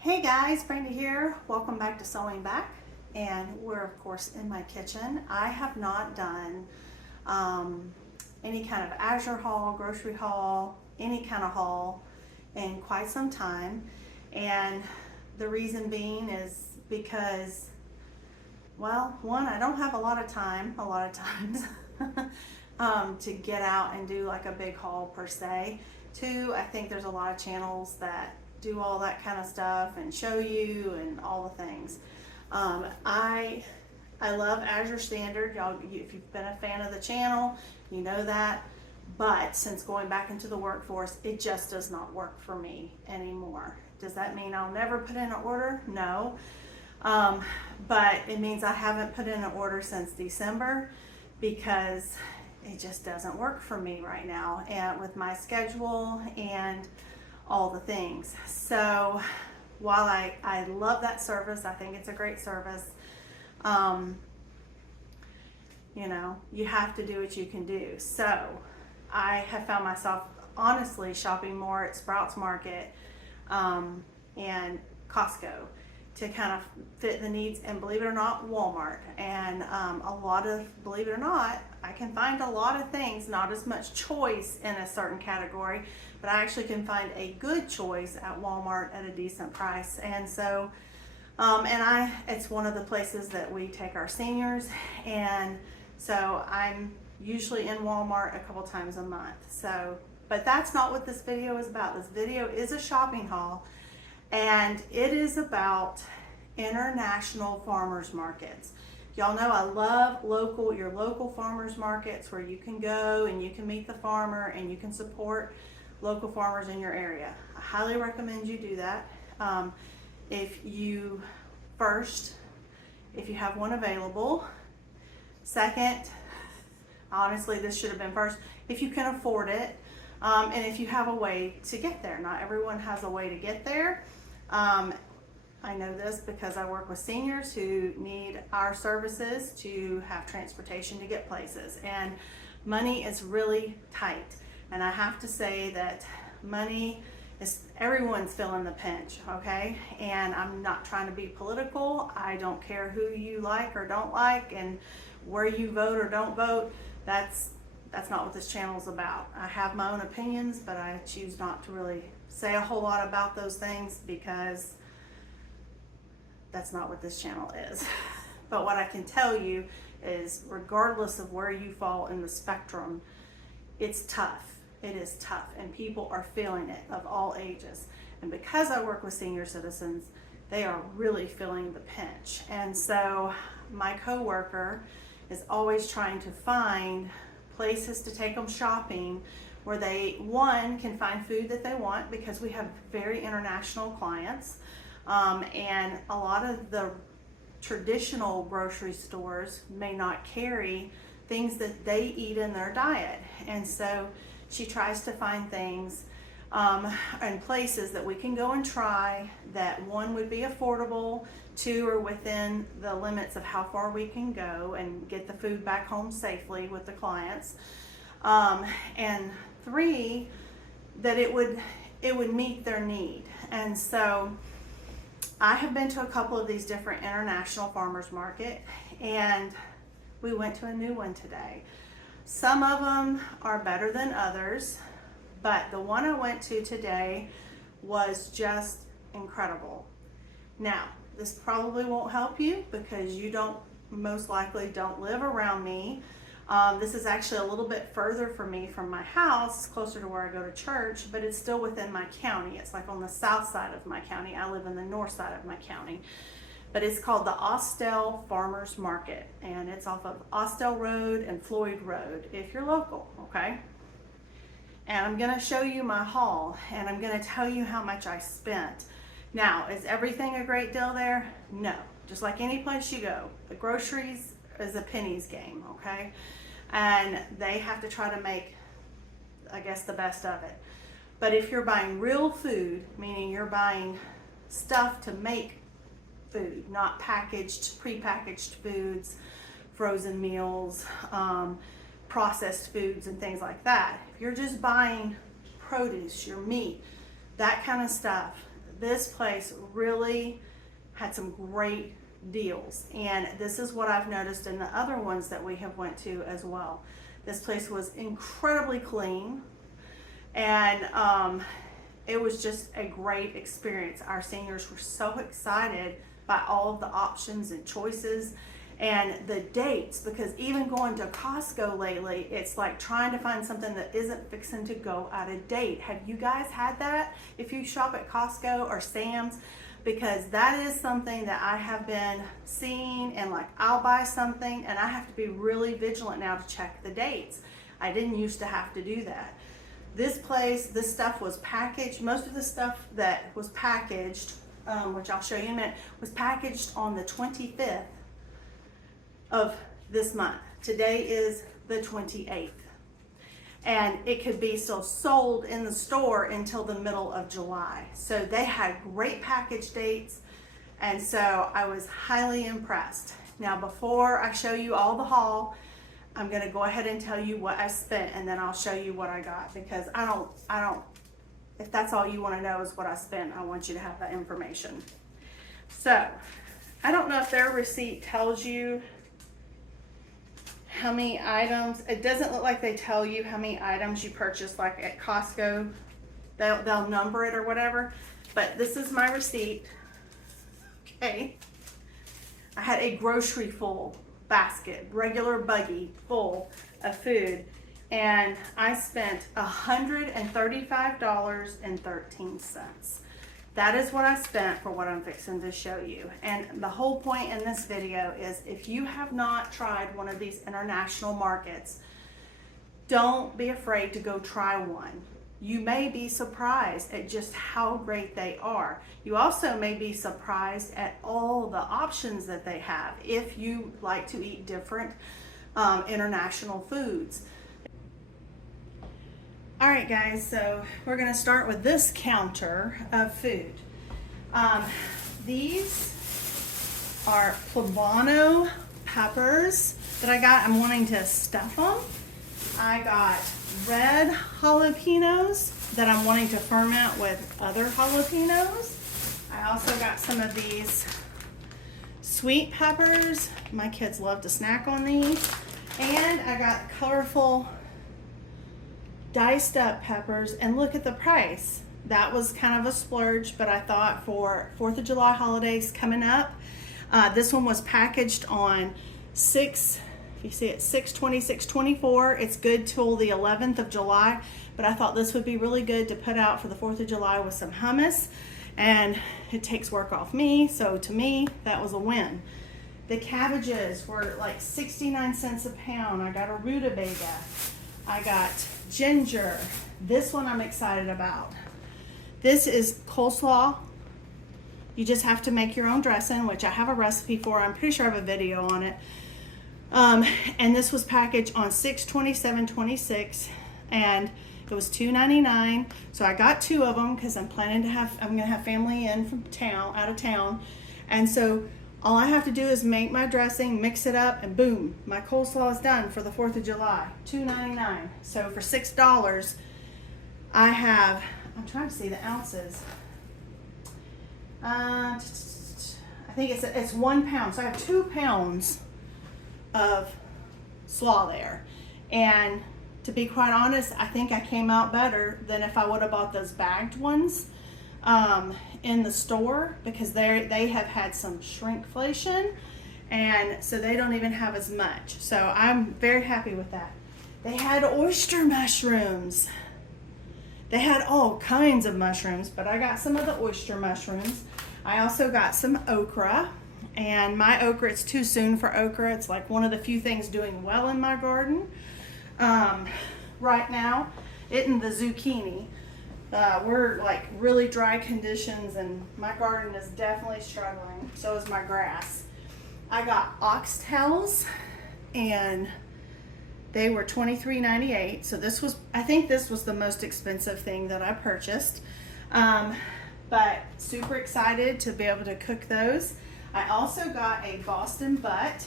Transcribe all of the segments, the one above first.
Hey guys, Brenda here. Welcome back to Sewing Back. And we're of course in my kitchen. I have not done any kind of Azure haul, grocery haul, any kind of haul in quite some time. And the reason being is because, well, one, I don't have a lot of time a lot of times to get out and do like a big haul per se. Two, I think there's a lot of channels that do all that kind of stuff and show you and all the things. I love Azure Standard. Y'all, if you've been a fan of the channel, you know that. But since going back into the workforce, it just does not work for me anymore. Does that mean I'll never put in an order? No. But it means I haven't put in an order since December because it just doesn't work for me right now, and with my schedule and all the things. So while I love that service, I think it's a great service, you know, you have to do what you can do. So I have found myself honestly shopping more at Sprouts Market and Costco to kind of fit the needs, and believe it or not, Walmart. And believe it or not, I can find a lot of things, not as much choice in a certain category, but I actually can find a good choice at Walmart at a decent price. And so, it's one of the places that we take our seniors, and so I'm usually in Walmart a couple times a month. So, but that's not what this video is about. This video is a shopping haul, and it is about international farmers markets. Y'all know I love your local farmers markets where you can go and you can meet the farmer and you can support local farmers in your area. I highly recommend you do that. If you have one available. Second, honestly, this should have been first, if you can afford it, and if you have a way to get there. Not everyone has a way to get there. I know this because I work with seniors who need our services to have transportation to get places, and money is really tight. And I have to say that everyone's feeling the pinch, okay? And I'm not trying to be political. I don't care who you like or don't like and where you vote or don't vote. That's not what this channel is about. I have my own opinions, but I choose not to really say a whole lot about those things because that's not what this channel is. But what I can tell you is, regardless of where you fall in the spectrum, it's tough. It is tough, and people are feeling it of all ages. And because I work with senior citizens, they are really feeling the pinch. And so my coworker is always trying to find places to take them shopping where they, one, can find food that they want, because we have very international clients. And a lot of the traditional grocery stores may not carry things that they eat in their diet. And so she tries to find things and places that we can go and try, that one, would be affordable, two, are within the limits of how far we can go and get the food back home safely with the clients, and three, that it would meet their need. And so I have been to a couple of these different international farmers market, and we went to a new one today. Some of them are better than others, but the one I went to today was just incredible. Now, this probably won't help you because you most likely don't live around me. This is actually a little bit further from me from my house, closer to where I go to church, but it's still within my county. It's like on the south side of my county. I live in the north side of my county. But it's called the Austell Farmers Market, and it's off of Austell Road and Floyd Road if you're local, okay? And I'm gonna show you my haul, and I'm gonna tell you how much I spent. Now, is everything a great deal there? No. Just like any place you go, the groceries is a pennies game, okay? And they have to try to make, I guess, the best of it. But if you're buying real food, meaning you're buying stuff to make food, not prepackaged foods, frozen meals, processed foods and things like that. If you're just buying produce, your meat, that kind of stuff, this place really had some great deals, and this is what I've noticed in the other ones that we have went to as well. This place was incredibly clean, and it was just a great experience. Our seniors were so excited by all of the options and choices and the dates, because even going to Costco lately, it's like trying to find something that isn't fixing to go out of date. Have you guys had that if you shop at Costco or Sam's? Because that is something that I have been seeing, and like I'll buy something and I have to be really vigilant now to check the dates. I didn't used to have to do that. This place, this stuff was packaged. Most of the stuff that was packaged, which I'll show you in a minute, was packaged on the 25th of this month. Today is the 28th. And it could be still sold in the store until the middle of July. So they had great package dates, and so I was highly impressed. Now, before I show you all the haul, I'm gonna go ahead and tell you what I spent, and then I'll show you what I got, because I don't, if that's all you wanna know is what I spent, I want you to have that information. So, I don't know if their receipt tells you how many items. It doesn't look like they tell you how many items you purchased like at Costco. They'll number it or whatever, but this is my receipt. Okay, I had a grocery full basket, regular buggy full of food, and I spent $135.13. That is what I spent for what I'm fixing to show you. And the whole point in this video is, if you have not tried one of these international markets, don't be afraid to go try one. You may be surprised at just how great they are. You also may be surprised at all the options that they have if you like to eat different international foods. All right, guys, so we're gonna start with this counter of food. These are poblano peppers that I got. I'm wanting to stuff them. I got red jalapenos that I'm wanting to ferment with other jalapenos. I also got some of these sweet peppers. My kids love to snack on these. And I got colorful diced up peppers, and look at the price. That was kind of a splurge, but I thought for 4th of July holidays coming up, this one was packaged on if you see it, 6/20/6/24. It's good till the 11th of July, but I thought this would be really good to put out for the 4th of July with some hummus, and it takes work off me, so to me, that was a win. The cabbages were like 69 cents a pound. I got a rutabaga. I got ginger. This one I'm excited about. This is coleslaw. You just have to make your own dressing, which I have a recipe for. I'm pretty sure I have a video on it. And this was packaged on 6/27/26, and it was $2.99. So I got 2 of them because I'm gonna have family in from out of town, and so all I have to do is make my dressing, mix it up, and boom, my coleslaw is done for the 4th of July. $2.99. So for $6, I have, I'm trying to see the ounces. I think it's 1 pound. So I have 2 pounds of slaw there. And to be quite honest, I think I came out better than if I would have bought those bagged ones in the store, because they have had some shrinkflation, and so they don't even have as much. So I'm very happy with that. They had oyster mushrooms. They had all kinds of mushrooms, but I got some of the oyster mushrooms. I also got some okra, and my okra, it's too soon for okra. It's like one of the few things doing well in my garden right now. It and the zucchini. We're like really dry conditions, and my garden is definitely struggling. So is my grass. I got oxtails, and they were $23.98. So this was, I think this was the most expensive thing that I purchased. But super excited to be able to cook those. I also got a Boston butt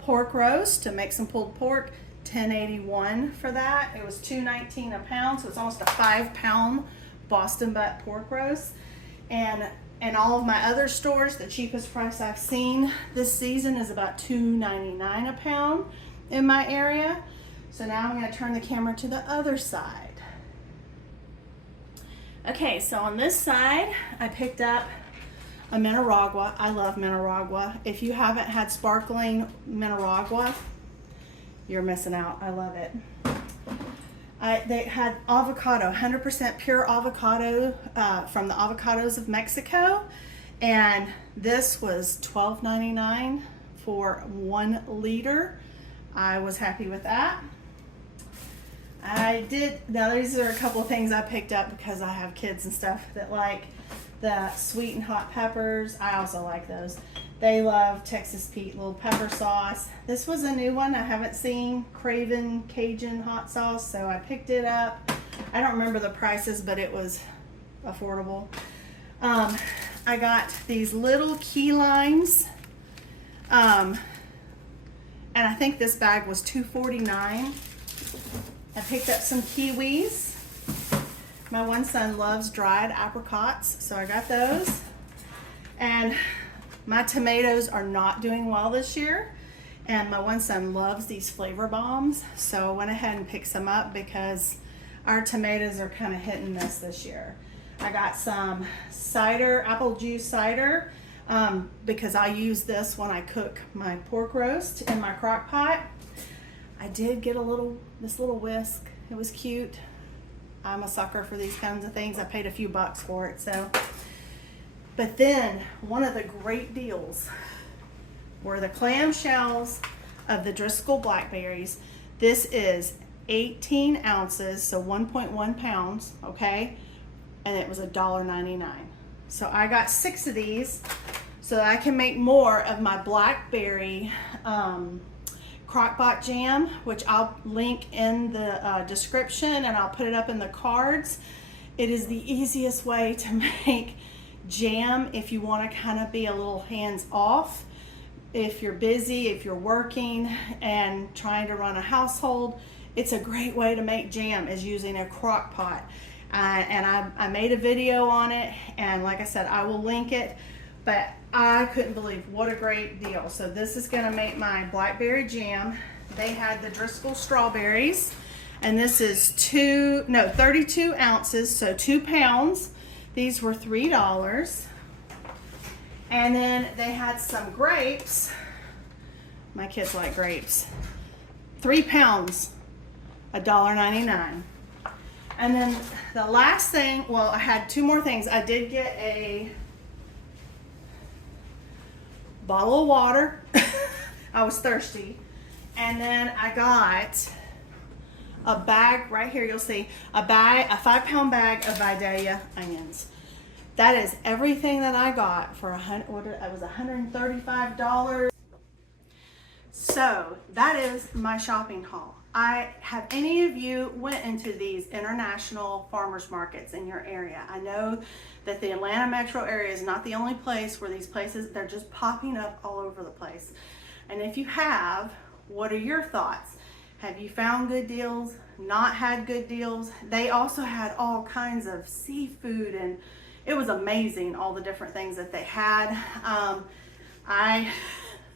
pork roast to make some pulled pork. $10.81 for that. It was $2.19 a pound, so it's almost a 5-pound Boston butt pork roast. And in all of my other stores, the cheapest price I've seen this season is about $2.99 a pound in my area. So now I'm going to turn the camera to the other side. Okay, so on this side, I picked up a Mineragua. I love Mineragua. If you haven't had sparkling Mineragua, you're missing out. I love it. They had avocado, 100% pure avocado from the avocados of Mexico. And this was $12.99 for 1 liter. I was happy with that. Now these are a couple of things I picked up because I have kids and stuff that like the sweet and hot peppers. I also like those. They love Texas Pete little pepper sauce. This was a new one I haven't seen, Craven Cajun hot sauce, so I picked it up. I don't remember the prices, but it was affordable. I got these little key limes, and I think this bag was $2.49. I picked up some kiwis. My one son loves dried apricots, so I got those. And my tomatoes are not doing well this year, and my one son loves these flavor bombs, so I went ahead and picked some up because our tomatoes are kind of hit and miss this year. I got some cider, apple juice cider, because I use this when I cook my pork roast in my crock pot. I did get this little whisk. It was cute. I'm a sucker for these kinds of things. I paid a few bucks for it, so. But then one of the great deals were the clam shells of the Driscoll blackberries. This is 18 ounces, so 1.1 pounds, okay? And it was $1.99. So I got 6 of these so that I can make more of my blackberry crock-pot jam, which I'll link in the description, and I'll put it up in the cards. It is the easiest way to make jam if you want to kind of be a little hands off. If you're busy, if you're working and trying to run a household, it's a great way to make jam is using a crock pot. And I made a video on it, and like I said, I will link it, but I couldn't believe what a great deal. So this is going to make my blackberry jam. They had the Driscoll strawberries, and this is 32 ounces, so 2 pounds. These were $3. And then they had some grapes. My kids like grapes. 3 pounds, $1.99. And then the last thing, well, I had 2 more things. I did get a bottle of water. I was thirsty. And then I got a bag right here. You'll see a 5-pound bag of Vidalia onions. That is everything that I got for it was $135. So that is my shopping haul. Have any of you went into these international farmers markets in your area? I know that the Atlanta metro area is not the only place where these places, they're just popping up all over the place. And if you have, what are your thoughts? Have you found good deals, not had good deals? They also had all kinds of seafood, and it was amazing, all the different things that they had. I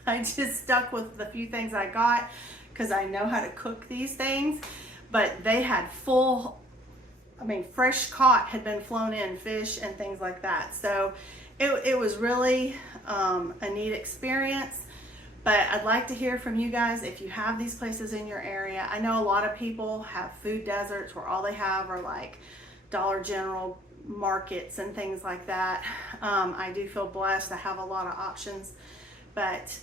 just stuck with the few things I got because I know how to cook these things, but they had fresh caught had been flown in, fish and things like that. So it was really a neat experience. But I'd like to hear from you guys if you have these places in your area. I know a lot of people have food deserts where all they have are like Dollar General markets and things like that. I do feel blessed. I have a lot of options, but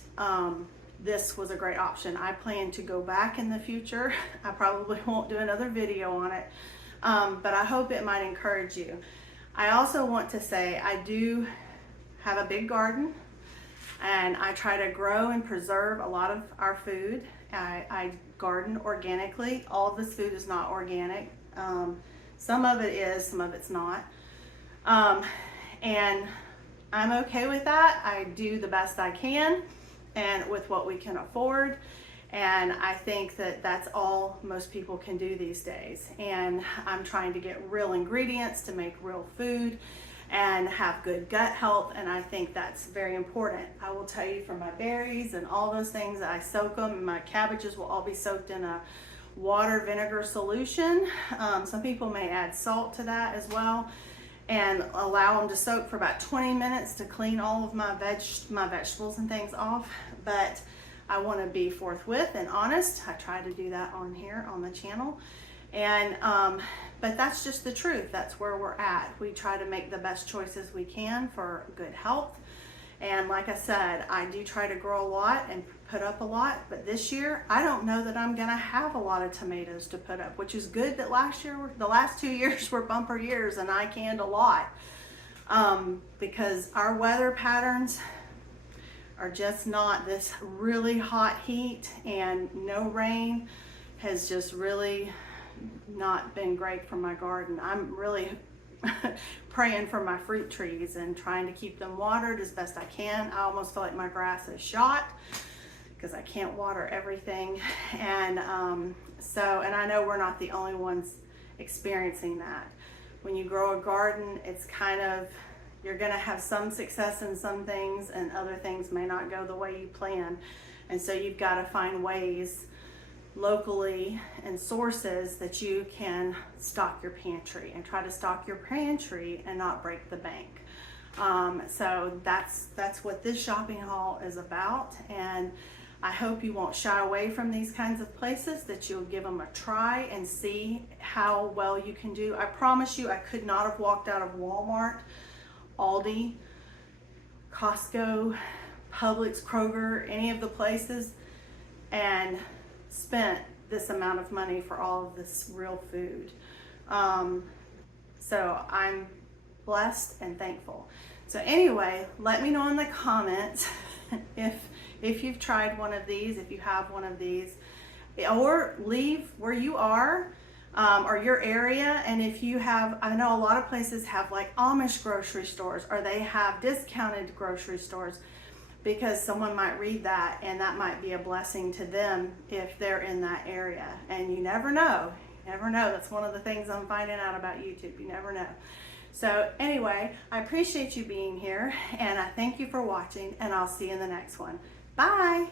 this was a great option. I plan to go back in the future. I probably won't do another video on it, but I hope it might encourage you. I also want to say I do have a big garden, and I try to grow and preserve a lot of our food. I garden organically. All of this food is not organic. Some of it is, some of it's not. And I'm okay with that. I do the best I can and with what we can afford. And I think that that's all most people can do these days. And I'm trying to get real ingredients to make real food and have good gut health, and I think that's very important. I will tell you, for my berries and all those things, I soak them, and my cabbages will all be soaked in a water vinegar solution. Some people may add salt to that as well, and allow them to soak for about 20 minutes to clean all of my vegetables and things off. But I want to be forthwith and honest. I try to do that on here on the channel. And but that's just the truth. That's where we're at. We try to make the best choices we can for good health. And like I said, I do try to grow a lot and put up a lot, but this year I don't know that I'm gonna have a lot of tomatoes to put up, which is good. That the last 2 years were bumper years, and I canned a lot because our weather patterns are just not this really hot heat, and no rain has just really not been great for my garden. I'm really praying for my fruit trees and trying to keep them watered as best I can. I almost feel like my grass is shot because I can't water everything. And and I know we're not the only ones experiencing that. When you grow a garden, it's kind of, you're gonna have some success in some things, and other things may not go the way you plan. And so you've got to find ways locally and sources that you can stock your pantry, and try to stock your pantry and not break the bank. So that's what this shopping haul is about, and I hope you won't shy away from these kinds of places, that you'll give them a try and see how well you can do. I promise you, I could not have walked out of Walmart, Aldi, Costco, Publix, Kroger, any of the places, and spent this amount of money for all of this real food. So I'm blessed and thankful. So anyway, let me know in the comments if you've tried one of these, if you have one of these, or leave where you are, or your area. And if you have, I know a lot of places have like Amish grocery stores, or they have discounted grocery stores, because someone might read that and that might be a blessing to them if they're in that area. And you never know. You never know. That's one of the things I'm finding out about YouTube. You never know. So anyway, I appreciate you being here, and I thank you for watching, and I'll see you in the next one. Bye.